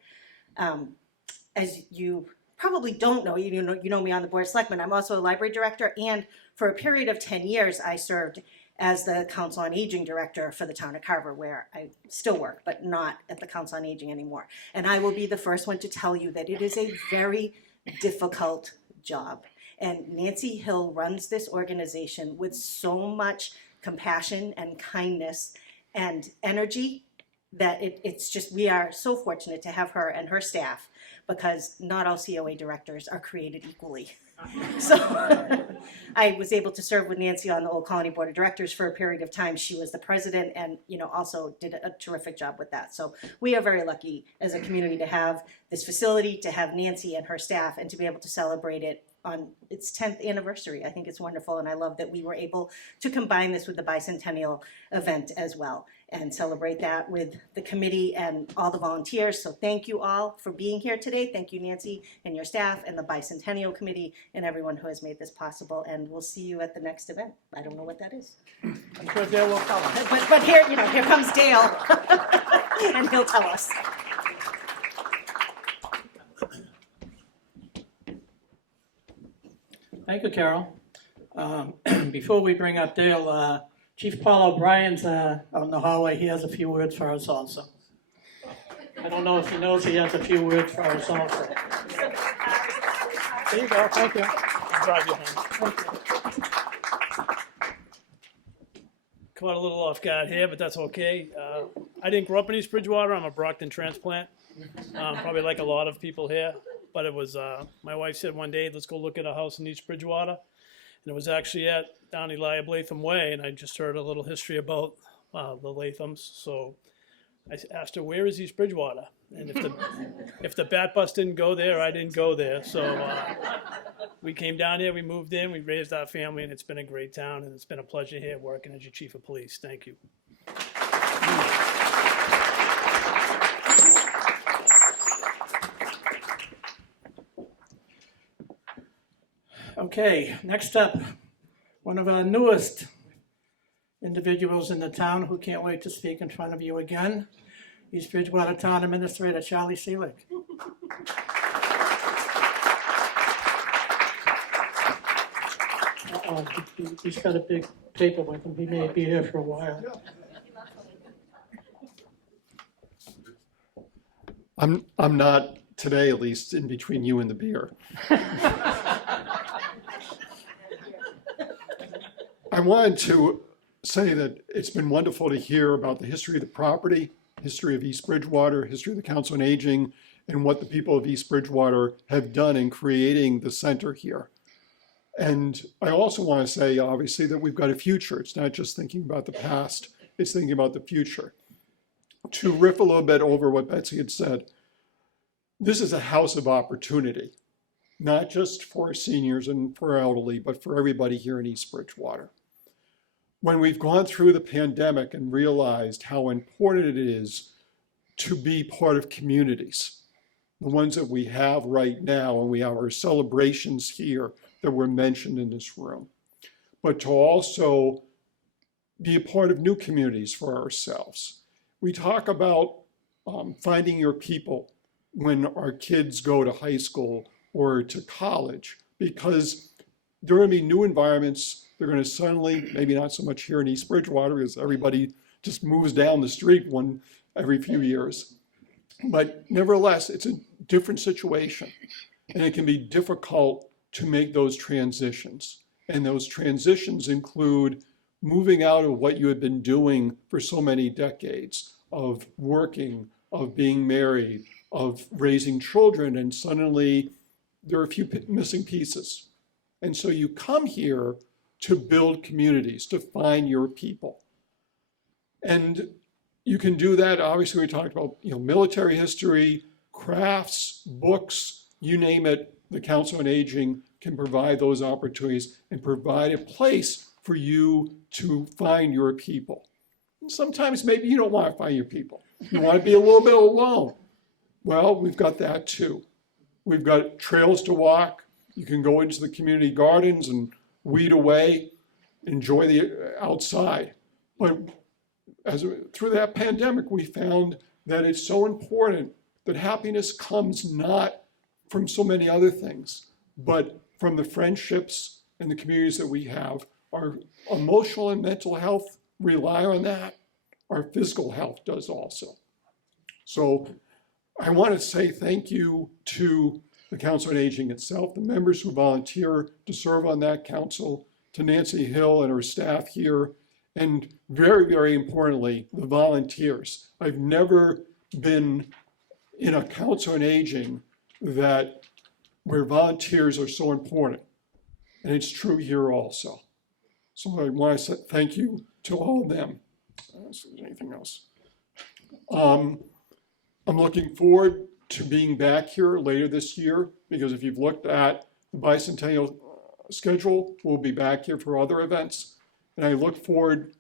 as you probably don't know, you know me on the Board of Selectmen, I'm also a library director, and for a period of 10 years, I served as the Council on Aging Director for the town of Carver, where I still work, but not at the Council on Aging anymore. And I will be the first one to tell you that it is a very difficult job. And Nancy Hill runs this organization with so much compassion and kindness and energy that it's just, we are so fortunate to have her and her staff, because not all COA directors are created equally. So I was able to serve with Nancy on the Old Colony Board of Directors for a period of time. She was the president and, also did a terrific job with that. So we are very lucky as a community to have this facility, to have Nancy and her staff, and to be able to celebrate it on its 10th anniversary. I think it's wonderful, and I love that we were able to combine this with the Bicentennial event as well and celebrate that with the committee and all the volunteers. So thank you all for being here today. Thank you, Nancy, and your staff, and the Bicentennial Committee, and everyone who has made this possible. And we'll see you at the next event. I don't know what that is. I'm sure Dale will tell us. But here, here comes Dale, and he'll tell us. Thank you, Carol. Before we bring up Dale, Chief Paul O'Brien's on the hallway. He has a few words for us also. I don't know if he knows he has a few words for us also. There you go. Thank you. I'll drive you home. Caught a little off guard here, but that's okay. I didn't grow up in East Bridgewater. I'm a Brockton transplant, probably like a lot of people here. But it was, my wife said one day, let's go look at a house in East Bridgewater. And it was actually at down Eliab Latham Way, and I just heard a little history about the Lathams. So I asked her, where is East Bridgewater? And if the bat bus didn't go there, I didn't go there. So we came down here, we moved in, we raised our family, and it's been a great town, and it's been a pleasure here working as your chief of police. Thank you. Okay, next up, one of our newest individuals in the town who can't wait to speak in front of you again, East Bridgewater Town Administrator Charlie Seelig. He's got a big paper with him. He may be here for a while. I'm not today, at least, in between you and the beer. I wanted to say that it's been wonderful to hear about the history of the property, history of East Bridgewater, history of the Council on Aging, and what the people of East Bridgewater have done in creating the center here. And I also want to say, obviously, that we've got a future. It's not just thinking about the past, it's thinking about the future. To riff a little bit over what Betsy had said, this is a house of opportunity, not just for seniors and for elderly, but for everybody here in East Bridgewater. When we've gone through the pandemic and realized how important it is to be part of communities, the ones that we have right now, and we have our celebrations here that were mentioned in this room, but to also be a part of new communities for ourselves. We talk about finding your people when our kids go to high school or to college, because there are going to be new environments. They're going to suddenly, maybe not so much here in East Bridgewater, because everybody just moves down the street one every few years. But nevertheless, it's a different situation, and it can be difficult to make those transitions. And those transitions include moving out of what you had been doing for so many decades of working, of being married, of raising children, and suddenly there are a few missing pieces. And so you come here to build communities, to find your people. And you can do that. Obviously, we talked about military history, crafts, books, you name it. The Council on Aging can provide those opportunities and provide a place for you to find your people. And sometimes maybe you don't want to find your people. You want to be a little bit alone. Well, we've got that too. We've got trails to walk. You can go into the community gardens and weed away, enjoy the outside. But through that pandemic, we found that it's so important that happiness comes not from so many other things, but from the friendships and the communities that we have. Our emotional and mental health rely on that. Our physical health does also. So I want to say thank you to the Council on Aging itself, the members who volunteer to serve on that council, to Nancy Hill and her staff here, and very, very importantly, the volunteers. I've never been in a Council on Aging where volunteers are so important. And it's true here also. So I want to say thank you to all of them. Anything else? I'm looking forward to being back here later this year, because if you've looked at the Bicentennial schedule, we'll be back here for other events. And I look forward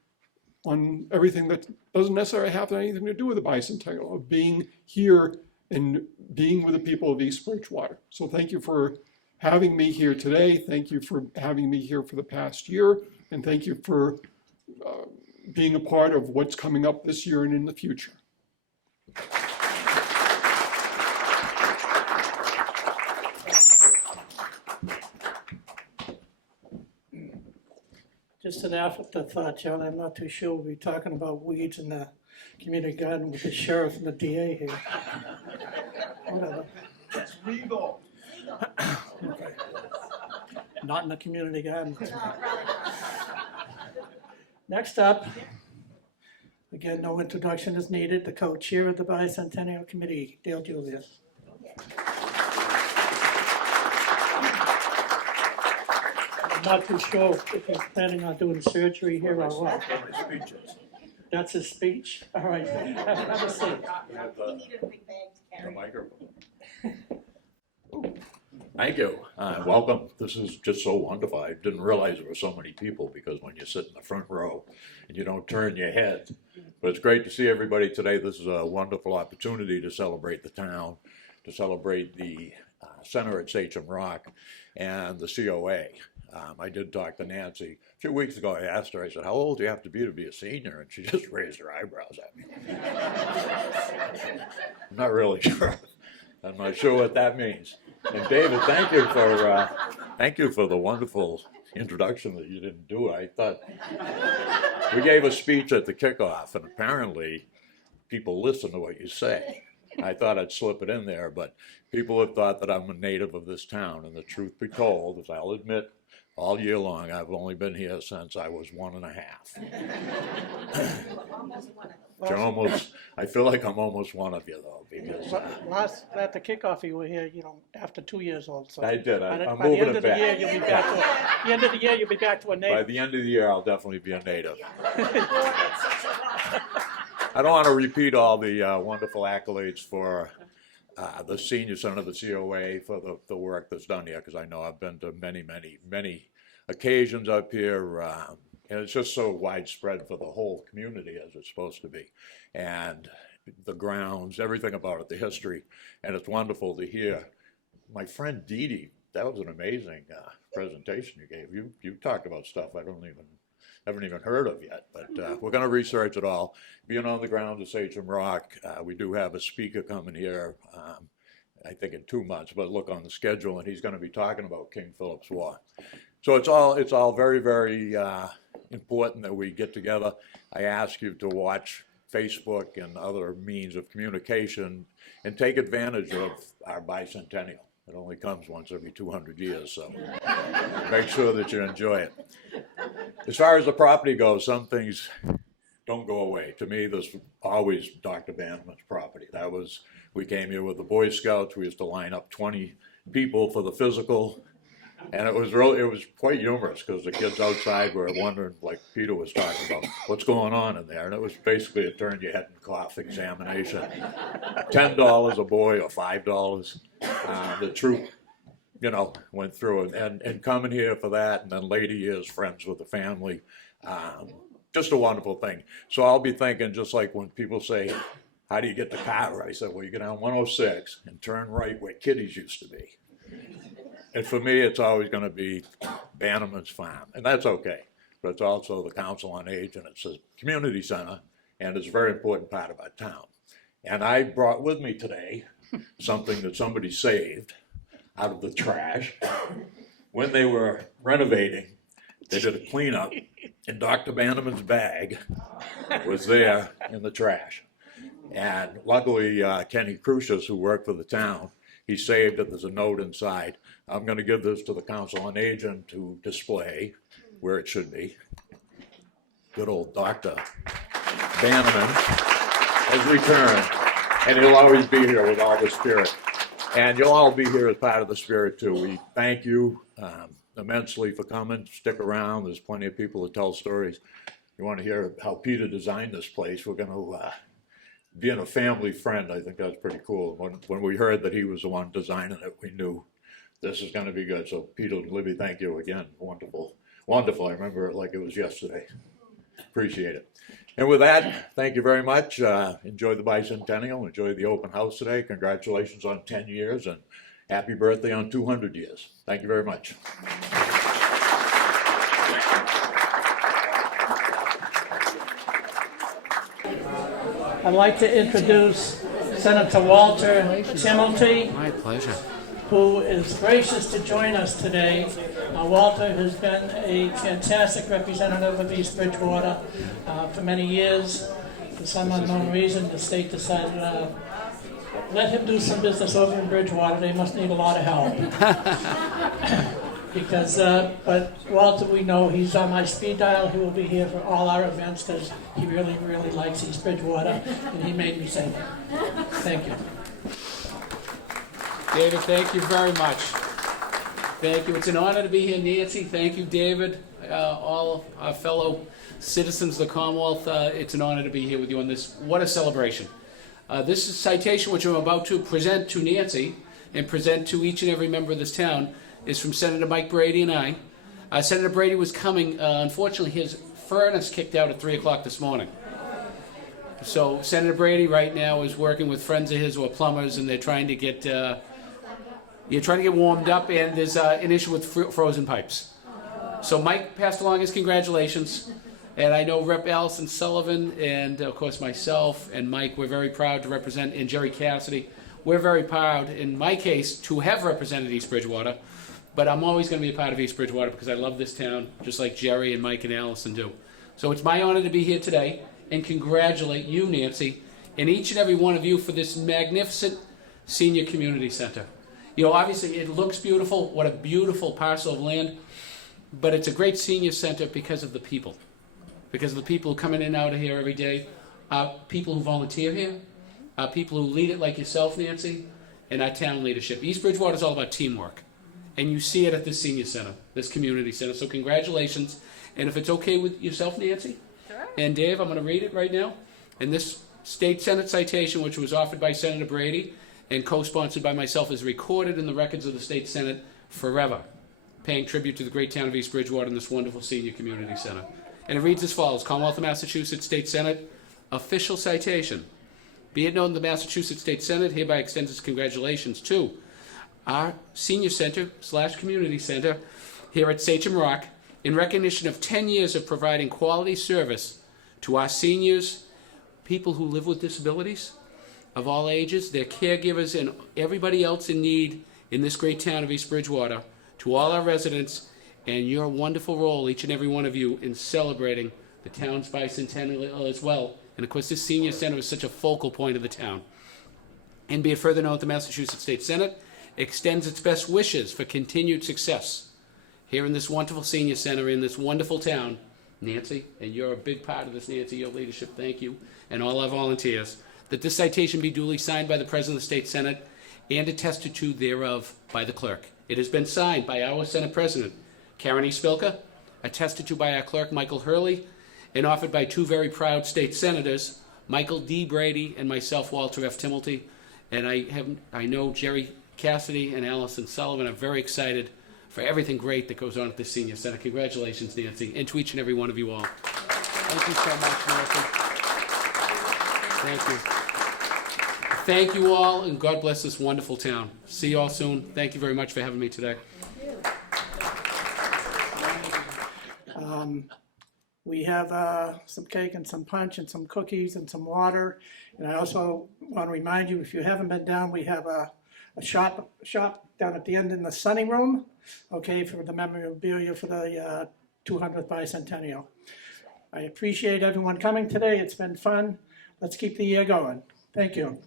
on everything that doesn't necessarily have anything to do with the Bicentennial, of being here and being with the people of East Bridgewater. So thank you for having me here today. Thank you for having me here for the past year. And thank you for being a part of what's coming up this year and in the future. Just an afterthought, John, I'm not too sure we'll be talking about weeds in the community garden with the sheriff and the DA here. Whatever. It's legal. Okay. Not in the community garden. Next up, again, no introduction is needed, the co-chair of the Bicentennial Committee, Dale Julius. I'm not too sure if he's planning on doing surgery here or what. That's his speech? All right, have a seat. The microphone. Thank you. Welcome. This is just so wonderful. I didn't realize there were so many people, because when you sit in the front row and you don't turn your head. But it's great to see everybody today. This is a wonderful opportunity to celebrate the town, to celebrate the center at Sachem Rock and the COA. I did talk to Nancy. A few weeks ago, I asked her, I said, how old do you have to be a senior? And she just raised her eyebrows at me. I'm not really sure. I'm not sure what that means. And David, thank you for the wonderful introduction that you didn't do. I thought we gave a speech at the kickoff, and apparently people listen to what you say. I thought I'd slip it in there, but people have thought that I'm a native of this town, and the truth be told, as I'll admit, all year long, I've only been here since I was 1.5. I feel like I'm almost one of you, though, because Last, at the kickoff, you were here, after 2 years old, so. I did. I'm By the moving end it of the back. year, you'll be back to, the end of the year, you'll be back to a By native. the end of the year, I'll definitely be a native. I don't want to repeat all the wonderful accolades for the senior center, the COA, for the work that's done here, because I know I've been to many, many, many occasions up here, and it's just so widespread for the whole community, as it's supposed to be. And the grounds, everything about it, the history, and it's wonderful to hear. My friend Dee Dee, that was an amazing presentation you gave. You talked about stuff I haven't even heard of yet, but we're going to research it all. Being on the grounds of Sachem Rock, we do have a speaker coming here, I think in 2 months, but look on the schedule, and he's going to be talking about King Philip's War. So it's all very, very important that we get together. I ask you to watch Facebook and other means of communication and take advantage of our bicentennial. It only comes once every 200 years, so make sure that you enjoy it. As far as the property goes, some things don't go away. To me, there's always Dr. Bannerman's property. We came here with the Boy Scouts. We used to line up 20 people for the physical. And it was quite humorous, because the kids outside were wondering, like Peter was talking about, what's going on in there? And it was basically a turn your head and cough examination. $10 a boy or $5. The troop, went through it. And coming here for that, and then later years, friends with the family. Just a wonderful thing. So I'll be thinking, just like when people say, how do you get to Carver? I said, well, you get on 106 and turn right where Kitty's used to be. And for me, it's always going to be Bannerman's Farm, and that's okay. But it's also the Council on Aging, and it's a community center, and it's a very important part of our town. And I brought with me today something that somebody saved out of the trash. When they were renovating, they did a cleanup, and Dr. Bannerman's bag was there in the trash. And luckily, Kenny Crucius, who worked for the town, he saved it. There's a note inside. I'm going to give this to the Council on Aging to display where it should be. Good old Dr. Bannerman has returned, and he'll always be here with all the spirit. And you'll all be here as part of the spirit too. We thank you immensely for coming. Stick around. There's plenty of people to tell stories. You want to hear how Peter designed this place? We're going to being a family friend, I think that's pretty cool. When we heard that he was the one designing it, we knew this is going to be good. So Peter and Libby, thank you again. Wonderful. Wonderful. I remember it like it was yesterday. Appreciate it. And with that, thank you very much. Enjoy the Bicentennial. Enjoy the open house today. Congratulations on 10 years and happy birthday on 200 years. Thank you very much. I'd like to introduce Senator Walter Timothy. My pleasure. Who is gracious to join us today. Walter has been a fantastic representative of East Bridgewater for many years. For some unknown reason, the state decided to let him do some business over in Bridgewater. They must need a lot of help. But Walter, we know he's on my speed dial. He will be here for all our events because he really, really likes East Bridgewater, and he made me say that. Thank you. David, thank you very much. Thank you. It's an honor to be here, Nancy. Thank you, David. All our fellow citizens of the Commonwealth, it's an honor to be here with you on this. What a celebration. This citation, which I'm about to present to Nancy and present to each and every member of this town, is from Senator Mike Brady and I. Senator Brady was coming. Unfortunately, his furnace kicked out at 3 o'clock this morning. So Senator Brady right now is working with friends of his who are plumbers, and they're trying to get warmed up, and there's an issue with frozen pipes. So Mike passed along his congratulations, and I know Rep. Allison Sullivan and, of course, myself and Mike, we're very proud to represent, and Jerry Cassidy, we're very proud, in my case, to have represented East Bridgewater, but I'm always going to be a part of East Bridgewater because I love this town, just like Jerry and Mike and Allison do. So it's my honor to be here today and congratulate you, Nancy, and each and every one of you for this magnificent senior community center. You know, obviously it looks beautiful, what a beautiful parcel of land, but it's a great senior center because of the people. Because of the people who come in and out of here every day, people who volunteer here, people who lead it like yourself, Nancy, and our town leadership. East Bridgewater is all about teamwork, and you see it at this senior center, this community center, so congratulations. And if it's okay with yourself, Nancy, and Dave, I'm going to read it right now. And this State Senate citation, which was offered by Senator Brady and co-sponsored by myself, is recorded in the records of the State Senate forever, paying tribute to the great town of East Bridgewater and this wonderful senior community center. And it reads as follows: Commonwealth of Massachusetts State Senate, official citation. Be it known the Massachusetts State Senate hereby extends its congratulations to our senior center / community center here at Sachem Rock in recognition of 10 years of providing quality service to our seniors, people who live with disabilities of all ages, their caregivers, and everybody else in need in this great town of East Bridgewater, to all our residents, and your wonderful role, each and every one of you, in celebrating the town's bicentennial as well. And of course, this senior center is such a focal point of the town. And be it further known, the Massachusetts State Senate extends its best wishes for continued success here in this wonderful senior center in this wonderful town. Nancy, and you're a big part of this, Nancy, your leadership, thank you, and all our volunteers, that this citation be duly signed by the President of the State Senate and attested to thereof by the clerk. It has been signed by our Senate President, Karen E. Spilka, attested to by our clerk, Michael Hurley, and offered by two very proud state senators, Michael D. Brady and myself, Walter F. Timothy. And I know Jerry Cassidy and Allison Sullivan are very excited for everything great that goes on at this senior center. Congratulations, Nancy, and to each and every one of you all. Thank you so much, Nancy. Thank you. Thank you all, and God bless this wonderful town. See you all soon. Thank you very much for having me today. We have some cake and some punch and some cookies and some water. And I also want to remind you, if you haven't been down, we have a a shop down at the end in the sunny room, okay, for the memorabilia for the 200th bicentennial. I appreciate everyone coming today. It's been fun. Let's keep the year going. Thank you.